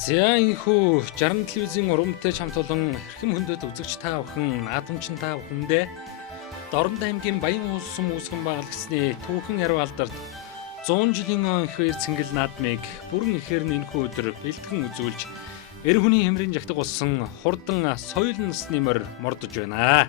За энэхүү 60 телевизийн урамтай чамд олон эрхэм хөндөд үзэгч та бүхэн, наадамчин та бүхэндээ Дорнод аймгийн Баян улс сум үүсгэн байгуулагдсны түүхэн яруу алдарт 100 жилийн их баяр цэнгэл наадмыг бүрэн ихээр энэхүү өдөр бэлтгэн үзүүлж эр хүний хэмрийн жагтаг болсон хурдан соёл насны мордож байна.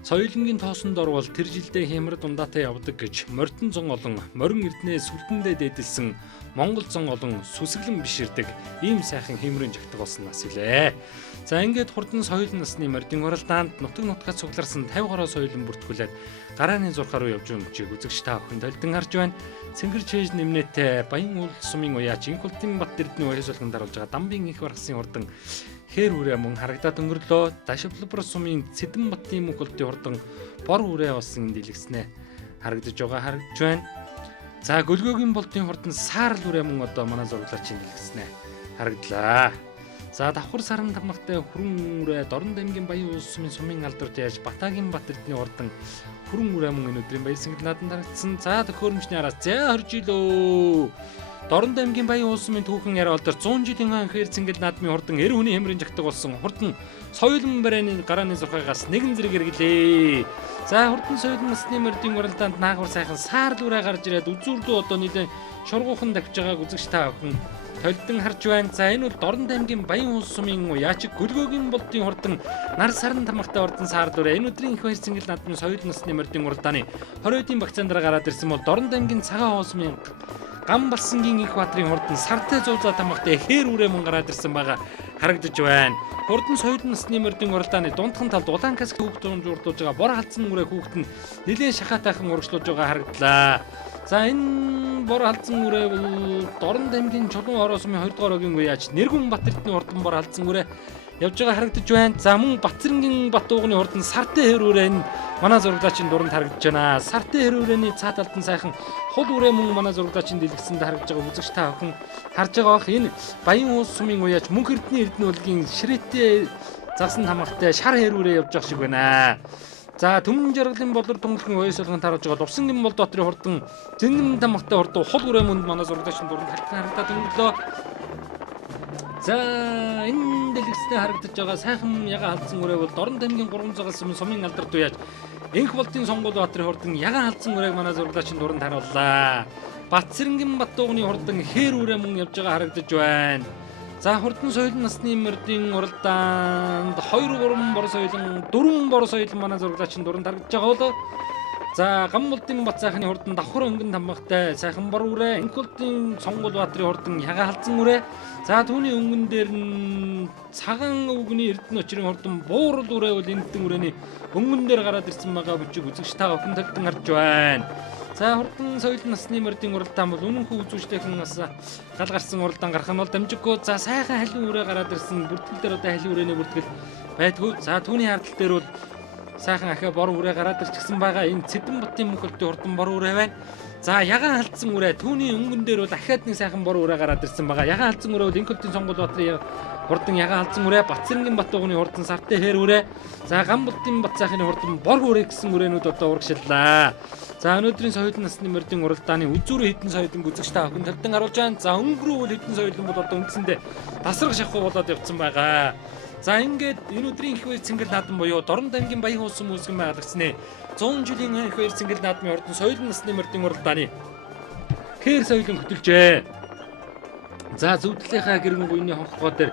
Соёлынгийн тоосон дорвол тэр жилдээ хямар дундаатай явдаг гэж морьтон зон олон морин эрдэнэ сүлдэндээ дээдэлсэн Монгол зон олон сүсгэлэн биширдэг ийм сайхан хэмрийн жагтаг болсон нас илээ. За ингээд хурдан соёл насны мордын оролдоонд нутаг нутгад цугларсан 50 гаруй соёлын бүртгүүлээд гарааны зурхаар руу явж өмчийг үзэгч та бүхэн толдон харж байна. Цэнгэр чэйж нэмнэтэй Баян улс сумын уяач Инхултын Бат эрдэнэ уяас болгон даруулж байгаа Дамбын их баргасын хурдан хээр үрээ мөн харагдаад өнгөрлөө. Дашвлбар сумын Цэдэн Батын мөнх болтын хурдан бор үрээ болсон дэлгэснэ харагдаж байна. За гөлгөөгийн болтын хурдан саарл үрээ мөн одоо манай зурглаач дэлгэснэ харагдлаа. За давхар саран тамгатай хүрэн үрээ Дорнод аймгийн Баян улс сумын алдарт яаж Батагийн Бат эрдэнэ хурдан хүрэн үрээ мөн энэ өдрийн баяр цэнгэл наадамд харагдсан. За төхөөрөмчний араас зэ хорж илөө. Дорнод аймгийн Баян улс сумын түүхэн яруу алдарт 100 жилийн их баяр цэнгэл наадмын хурдан эр хүний хэмрийн жагтаг болсон хурдан соёлын барааны гарааны зурхаагаас нэгэн зэрэг эргэлээ. За хурдан соёлын насны мордын уралдаанд наагур сайхан саарл үрээ гарч ирээд үзүүрлүү одоо нэлээд шургуухан давж байгааг үзэгч та бүхэн толдон харж байна. За энэ бол Дорнод аймгийн Баян улс сумын уяач гөлгөөгийн болтын хурдан нар саран тамгатай хурдан саарл үрээ энэ өдрийн их баяр цэнгэл наадмын соёл насны мордын уралдааны 20-ийн багцаан дараа гараад ирсэн бол Дорнод аймгийн Цагаан хоол сумын Гамбалсангийн их баатрын хурдан сартай зузаа тамгатай хээр үрээ мөн гараад ирсэн байгаа харагдаж байна. Хурдан соёл насны мордын уралдааны дундхан талд улаан каск хүүхдүүд журдуулж байгаа бор халдсан үрээ хүүхэд нь нэлээд шахаатайхан урагшлуулж байгаа харагдлаа. За энэ бор халдсан үрээ бол Дорнод аймгийн Чулуун хороо сумын 2 дугаар огийн уяач Нэргүн Бат эрдэнэ хурдан бор халдсан үрээ явж байгаа харагдаж байна. За мөн Батцэрэнгийн Бат уугны хурдан сартай хэр үрээ энэ манай зурглаачийн дууранд харагдаж байна. Сартай хэр үрээний цаад алдан сайхан хул үрээ мөн манай зурглаачийн дэлгэсэнд харагдаж байгаа үзэгч та бүхэн харж байгаа бах. Энэ Баян улс сумын уяач мөнх эрдэнэ улгийн ширээтэй загсан тамгатай шар хэр үрээ явж байгаа шиг байна. За Төмөн жаргалын болор тунгалан уяас болгон таруулж байгаа Дувсангийн бол доотрын хурдан зэнгэн тамгатай хурдан хул үрээ мөн манай зурглаачийн дууранд харагдаад өнгөлөө. За энэ дэлгэцтэй харагдаж байгаа сайхан ягаан халдсан үрээ бол Дорнод аймгийн 3 цагаас сумын алдарт уяач Энх болтын Сонгол баатрын хурдан ягаан халдсан үрээг манай зурглаачийн дууранд харууллаа. Батцэрэнгийн Бат уугны хурдан хээр үрээ мөн явж байгаа харагдаж байна. За хурдан соёл насны мордын уралдаанд 2-3 бор соёлон 4 бор соёлон манай зурглаачийн дууранд харагдаж байгаа болоо. За Гамбалдын Бат сайхны хурдан давхар өнгөн тамгатай сайхан бор үрээ Инхултын Сонгол баатрын хурдан ягаан халдсан үрээ. За түүний өнгөн дээр нь цагаан өвгний эрдэнэ очрын хурдан буурал үрээ бол энэтэн үрээний өнгөн дээр гараад ирсэн байгаа бичиг үзэгч та бүхэн толдон харж байна. За хурдан соёл насны мордын уралдаан бол үнэнхүү үзүүчтэйхэн бас гал гарсан уралдаан гарах нь бол дамжиггүй. За сайхан халин үрээ гараад ирсэн бүртгэл дээр одоо халин үрээний бүртгэл байдгүй. За түүний хардтал дээр бол сайхан ахаа бор үрээ гараад ирчихсэн байгаа. Энэ Цэдэн Батын мөнх болтын хурдан бор үрээ байна. За ягаан халдсан үрээ түүний өнгөн дээр бол ахаад нэг сайхан бор үрээ гараад ирсэн байгаа. Ягаан халдсан үрээ бол Инхултын Сонгол баатрын хурдан ягаан халдсан үрээ Батцэрэнгийн Бат уугны хурдан сартай хээр үрээ. За Гамбалдын Бат сайхны хурдан бор үрээ гэсэн үрээнүүд одоо урагшиллаа. За өнөөдрийн соёл насны мордын уралдааны үзүүрээ хитэн соёлын үзэгч та бүхэн толдон харуулж байна. За өнгөрөө бол хитэн соёлын бол одоо үндсэндээ тасрах шахуу болоод явцсан байгаа. За ингээд энэ өдрийн их баяр цэнгэл наадам буюу Дорнод аймгийн Баян улс сум үүсгэн байгуулагдсны 100 жилийн их баяр цэнгэл наадмын хурдан соёл насны мордын уралдааны хээр соёлын хөтөлжээ. За зөвдлийнхаа гэрэн буйны хонхгоо дээр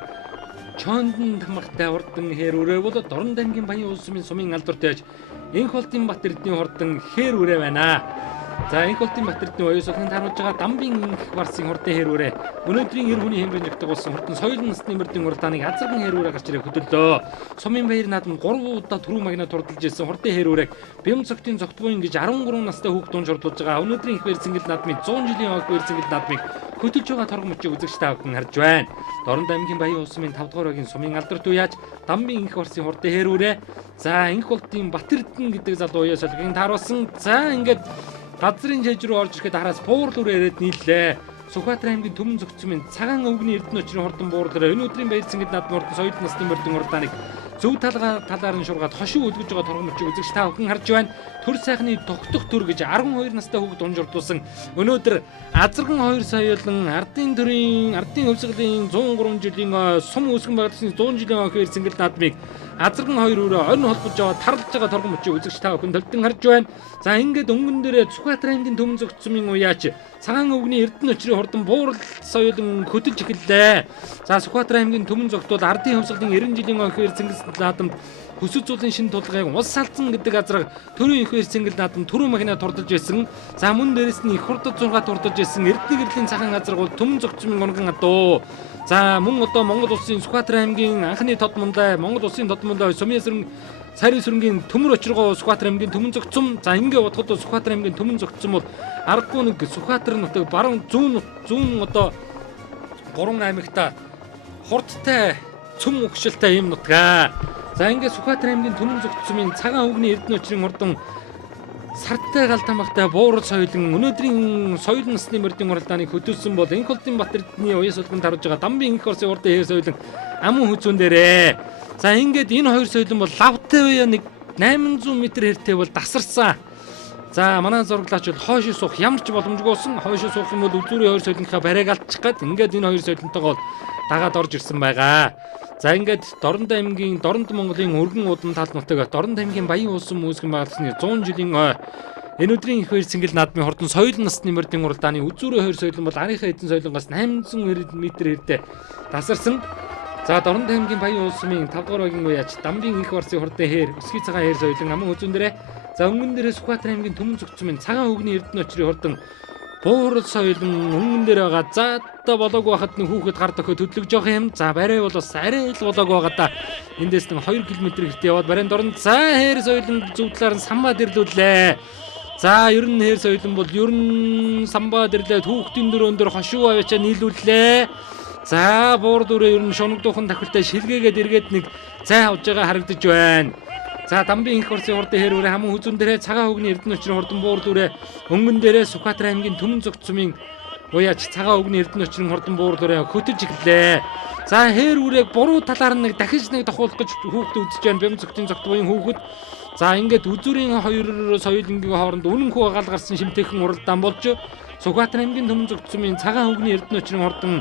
чондон тамгатай хурдан хээр үрээ бол Дорнод аймгийн Баян улс сумын алдарт яаж Инхултын Бат эрдэнэ хурдан хээр үрээ байна. За Инхултын Бат эрдэнэ уяас болгон таруулж байгаа Дамбын их барсын хурдан хээр үрээ өнөөдрийн эр хүний хэмрийн жагтаг болсон хурдан соёл насны мордын уралдааныг азарган хээр үрээ гарч ирээ хөдөллөө. Сумын баяр наадам 3 удаа түрүү магнаа турдалж ирсэн хурдан хээр үрээ бэм цогтын цогтгоон гэж 13 настай хүүхдүүн шурдлуулж байгаа. Өнөөдрийн их баяр цэнгэл наадмын 100 жилийн их баяр цэнгэл наадмыг хөдөлж байгаа торгон мөчийг үзэгч та бүхэн харж байна. Дорнод аймгийн Баян улс сумын 5 дугаар огийн сумын алдарт уяач Дамбын их барсын хурдан хээр үрээ. За Инхултын Бат эрдэнэ гэдэг залуу уяас болгон тааруулсан. За ингээд газрын жиж рүү орж ирэхэд хараас буурал үрээ ирээд нийллээ. Сүхбаатар аймгийн Төмөн зөвцмийн цагаан өвгний эрдэнэ очрын хурдан буурал өрөө энэ өдрийн баяр цэнгэл наадмын хурдан соёл насны мордын уралдааныг Зөв талаар нь шургаад хошуу үлгэж байгаа торгон мөчийг үзэгч та бүхэн харж байна. Төр сайхны тогтох төр гэж 12 настай хүүхэд унжурдуулсан. Өнөөдөр Азарган 2 соёлын ардын хөвсгөлийн 103 жилийн сум үүсгэн байгуулсан 100 жилийн охин цэнгэл наадмыг Азарган 2 өрөө онь холбож байгаа тарлж байгаа торгон мөчийг үзэгч та бүхэн төлтөн харж байна. За ингээд өнгөн дээрээ Сүхбаатар аймгийн Төмөн Зөв цэцмийн уяач цагаан өвгний Эрдэнэ очрын хурдан буурал соёлын хөдөлж эхэллээ. За Сүхбаатар аймгийн Төмөн Зөвт бол ардын хөвсгөлийн 90 жилийн охин цэнгэл наадамд Хөсөж зуулын шинэ тулгайг ус салцсан гэдэг азраг төрийн их хэр цэнгэл наадам түрүү махина турдалж байсан. За мөн дээрэс нь их хурдад 6 турдалж байсан Эрдэнэ гэрлийн цагаан азраг бол Төмөн Зөвцмын онгон адуу. За мөн одоо Монгол улсын Сүхбаатар аймгийн анхны тод мундай Монгол улсын тод мундай Сумын царийн сүрэнгийн төмөр очиргоо Сүхбаатар аймгийн Төмөн Зөвцм. За ингээ бодоход Сүхбаатар аймгийн Төмөн Зөвцм бол аргагүй нэг Сүхбаатар нутаг баруун зүүн одоо 3 аймагта хурдтай цөм өгшөлтэй юм нутгаа. За ингээд Сүхбаатар аймгийн Төмөн Зөвцмийн цагаан өвгний Эрдэнэ очрын хурдан сартай гал тамхтай буурал соёлын өнөөдрийн соёл насны мөрдийн уралдааныг хөтөлсөн бол Энх Болдын Батэрдны уяс улганд харуулж байгаа Дамбын Энх Орсын урдын хэр соёлын амун хүзүүн дээрээ. За ингээд энэ хоёр соёлын бол лавтай уяа нэг 800 м хэртэй бол тасарсан. За манай зураглаач бол хойшоо суух ямар ч боломжгүйсэн. Хойшоо суух юм бол үзүүрийн хоёр соёлынхаа барайг алдчих гээд ингээд энэ хоёр соёлонтойгоо дагаад орж ирсэн байгаа. За ингээд Дорнод Монголын өргөн удам тал нутаг Дорнод аймгийн Баян улсын үүсгэн байгуулсны 100 жилийн энэ өдрийн их хэр цэнгэл наадмын хурдан соёл насны мөрдийн уралдааны үзүүрийн хоёр соёлон бол арийнхаа эзэн соёлонгоос 800 м хэртэй тасарсан. За Дорнод аймгийн Баян улсын 5 дугаар багийн уяач Дамбын Энх Орсын хурдан хээр өсгий цагаан хээр соёлын аман үзүүн дээрээ. За өмнөн дээрээ Сүхбаатар аймгийн Төмөн Зөвцмийн цагаан өвгний Эрдэнэ очрын хурдан буурал соёлын өмнөн дээр байгаа. За одоо болоогүй байхад нэг хүүхэд гар дохиод хөдлөж явах юм. За барай бол бас арай л болоогүй байгаа да. Эндээс нэг 2 км хэртэй яваад барайн дорн за хээр соёлын зөв талаар нь самбаа дэрлүүлээ. За ер нь хээр соёлын бол ер нь самбаа дэрлээд хүүхдийн дөрөөн дээр хошуу аваачаа нийлүүллээ. За буур дүрээ ер нь шунагдуухан тахилтай шилгээгээд эргээд нэг зай авж байгаа харагдаж байна. За Дамбын Энх Орсын хурдан хээр үрээ хамун хүзүүн дээрээ цагаан өвгний Эрдэнэ очрын хурдан буур дүрээ өнгөн дээрээ Сүхбаатар аймгийн Төмөн Зөвцмийн уяач цагаан өвгний Эрдэнэ очрын хурдан буур дүрээ хөтөж эхлээ. За хээр үрээ буруу талаар нэг дахиж нэг тохиолох гэж хүүхдэд үзэж байна. Бям зөвтийн зөвт буян хүүхэд. За ингээд үзүүрийн хоёр соёлынгийн хооронд үнэнхүү гаал гарсан шимтээхэн уралдаан болж Сүхбаатар аймгийн Төмөн Зөвцмийн цагаан өвгний Эрдэнэ очрын хурдан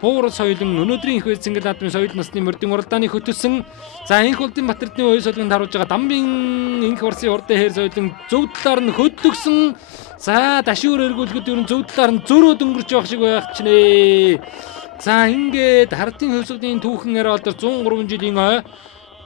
буурал соёлын өнөөдрийн их хэр цэнгэл наадмын соёл насны мөрдийн уралдааныг хөтөлсөн. За Энх Болдын Батэрдны уяс улганд харуулж байгаа Дамбын Энх Орсын урдын хээр соёлын зөв талаар нь хөдлөгсөн. За дашуур эргүүлэхэд ер нь зөв талаар нь зөрөө дөнгөрч явах шиг байх ч нэ. За ингээд хардын хөвсгөлийн түүхэн яриад 103 жилийн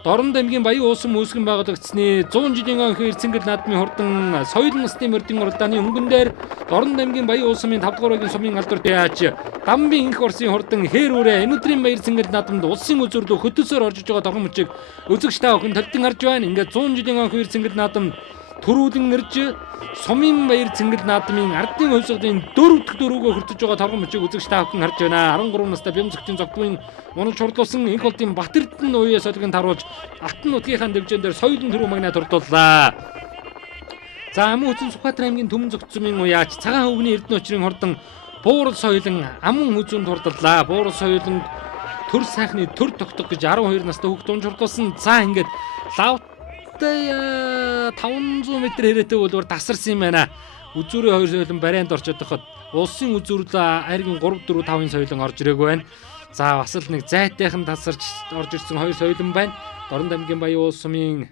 Дорнод аймгийн Баян улсын үүсгэн байгуулагдсны 100 жилийн охин цэнгэл наадмын хурдан соёл насны мөрдийн уралдааны өнгөн дээр Дорнод аймгийн Баян улсын 5 дугаар багийн сумын алдарт яаж Дамбын Энх Орсын хурдан хээр үрээ энэ өдрийн баяр цэнгэл наадамд улсын үзүүрлөө хөтөлсөөр орж иж байгаа торгон мөчийг үзэгч та бүхэн төлтөн харж байна. Ингээд 100 жилийн охин цэнгэл наадамд төрүүлэн ирж сумын баяр цэнгэл наадмын ардын хөвсгөлийн 4 дахь дөрөвгөө хүртэж байгаа торгон мөчийг үзэгч та бүхэн харж байна. 13 настай Бям зөвтийн зогтмын унаж хурлуулсан Энх Болдын Батэрдэн уяас солигонд харуулж Алтан нутгийнхаа дэвжэн дээр соёлын төрөө магнаа турдууллаа. За амун хүзэн Сүхбаатар аймгийн Төмөн Зөвцмийн уяач цагаан өвгний Эрдэнэ очрын хурдан буурал соёлын амун хүзүүн турдаллаа. Буурал соёлын төр сайхны төр тогтох гэж 12 настай хүүхд унж хурлуулсан. За ингээд лав 500 м хэрэтэ болвор тасарсан юм байна. Үзүүрийн хоёр соёлон барайнд орчод байхад улсын үзүүрлээ хайргийн 3 4 5-ын соёлон орж ирээгүй байна. За бас л нэг зайтайхан тасарч орж ирсэн хоёр соёлон байна. Дорнод аймгийн Баян улсын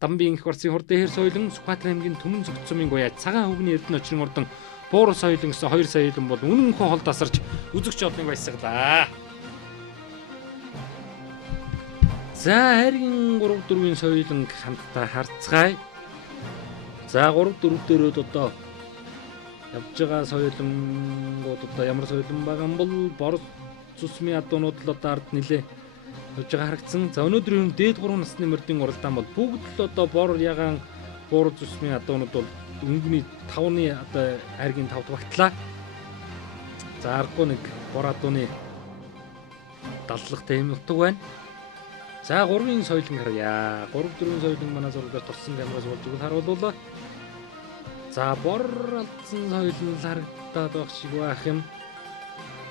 Дамбын Энх Орсын хурдан хээр соёлон Сүхбаатар аймгийн Төмөн Зөвцмийн уяач цагаан өвгний Эрдэнэ очрын хурдан буурал соёлон гэсэн хоёр соёлон бол үнэнхүү хол тасарч үзэгч олныг баясгалаа. За хайргийн 3 4-ийн соёлон хамтдаа харцгаая. За 3 4 дээрөө одоо явж байгаа соёлонгууд одоо ямар соёлон байгаа юм бол бор цусмын адуунууд л одоо ард нилээ явж байгаа харагдсан. За өнөөдөр юм дээд 3 насны мөрдийн уралдаан бол бүгд л одоо бор ягаан бор цусмын адуунууд бол өнгөний 5-ны одоо хайргийн 5 багтлаа. За аргагүй нэг бор адууны даллахтай юм нутаг байна. За 3-ын соёлон харъя. 3 4-ийн соёлон манай зургаас турсан камераас болж игэл харууллаа. За бор алдсан соёлон харагдаад байх шиг байх юм.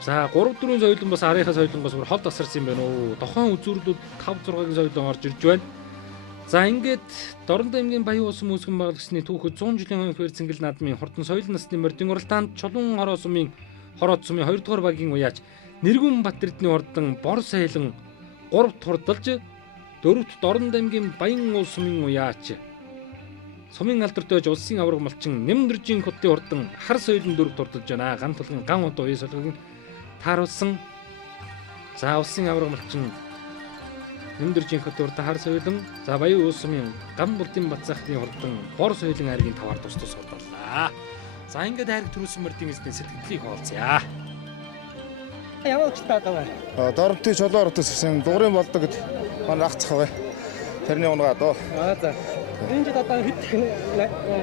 За 3-4 соёлон бас арийнхаа соёлонгоос бүр хол тасарсан юм байна уу. Тохон үзүүрдүүд 5-6-гийн соёлон орж ирж байна. За ингээд Дорнод аймгийн Баян улсын үүсгэн байгуулагчны түүхэд 100 жилийн хойно Цэнгэл наадмын Хурдан соёл насны мордын уралдаанд Чулуун хороод сумын 2 дугаар багийн уяач Нэргүн Батэрдний ордон бор сайлан 3-т хурдалж 4-т Дорнод аймгийн Баян улс сумын уяач сумын алдарт байж улсын авраг малчин Нэмдэржийн хотын ордон хар соёлын 4-т хурдалж байна. Ган тулгын ган удаа уяа солигын тааруулсан. За улсын авраг малчин Нэмдэржийн хотын ордон хар соёлын за Баян улс сумын ган булдын бацаахны ордон бор соёлын айргийн таваар тус хурдаллаа. За ингээд айраг төрүүлсэн мордын эзний сэтгэлдлийг хаалцъя. Ямар ч таадаг бай. Дорнотын чулуун ордоос ирсэн дугрын болдог гэд манай ах цах бай. Тэрний унгаа доо. За. Энэ жил одоо хэд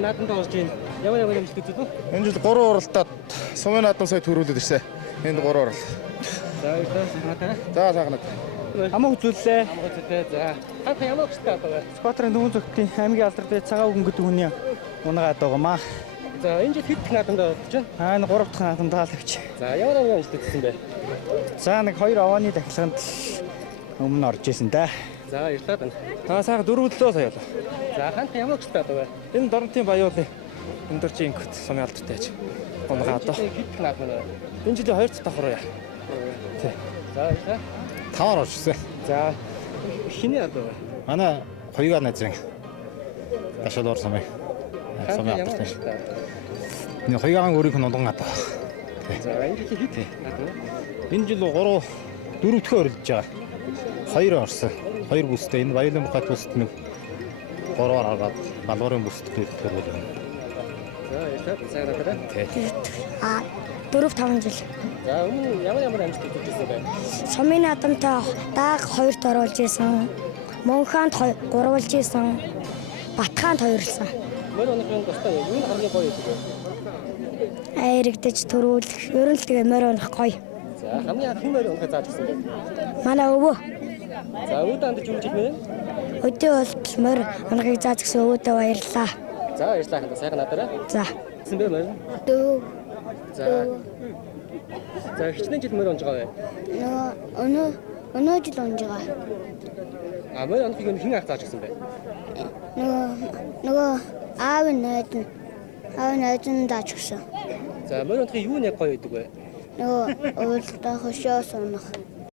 наадамд орж ийн. Ямар амжилт үзүүлдэг вэ? Энэ жил 3 уралдаад сумын наадам сая төрүүлээд ирсэн. Энд 3 урал. За сайхан. За сайхан. Хамаг үзүүллээ. За. Та ямар ч таадаг бай. Скватрын дүүн зөвхөн аймгийн алдартай цагаан үгэн гэдэг хүний унгаа даагамаа. За энэ жил хэд наадамд орж байна? Энэ 3 дахь наадамд даалгавч. За ямар амжилт үзсэн бэ? За нэг 2 овооны дахилганд өмнө орж исэн да. За ярьлаа байна. Сайхан дөрвөллөө сая л. За хант ямар ч таадаг бай. Энэ Дорнотын Баяуулын Нэмдэржийн хот сумын алдартай аж. Унгаа доо. Хэд наадам вэ? Энэ жилийн 2 дахь давхар яа. Тий. За ярьлаа. 5-аар орж ирсэн. За хиний одоо бай. Манай хоёугаар найзын Ташаалуур сумын алдартай. Энэ хоёугаар өөрийнх нь унган доо. За энэ жил хэд наадам вэ? Энэ жил 4 дахь орилж байгаа. 2 орсон. 2 бүстэй энэ Баялын Бухад бүст нэг 3-аар хараад Балуурын бүст нэг төрөл байна. За ярьлаа сайн надад. 4-5 жил. За өмнө ямар амжилт үзүүлсэн бэ? Сумын наадамтай дааг 2-т оруулж исэн. Монхаанд 3 болж исэн. Батхаанд 2 лсэн. Мөр оныхын тустай юу хамгийн гоё гэдэг вэ? Айрагдаж төрүүлэх. Ер нь л тэгээ морь онох гоё. За хамгийн анх мөр онохыг зааж гисэн бэ? Манай өвөө. За өвд андж юу гэж хэлмээр? Өдөө болтол морь онохыг зааж гисэн өвөөдөө баярлаа. За ярьлаа ханта сайхан надаараа. За. Гисэн бэ мөр? Дөө. За. За хичнээн жил мөр онж байгаа вэ? Өнөө жил онж байгаа. А мөр онохыг хэн анх зааж гисэн бэ? Нөгөө аав найдан зааж гисэн. За мөр онохын юу нэг гоё гэдэг вэ? Нөгөө өвөлдөө хөшөө сонох.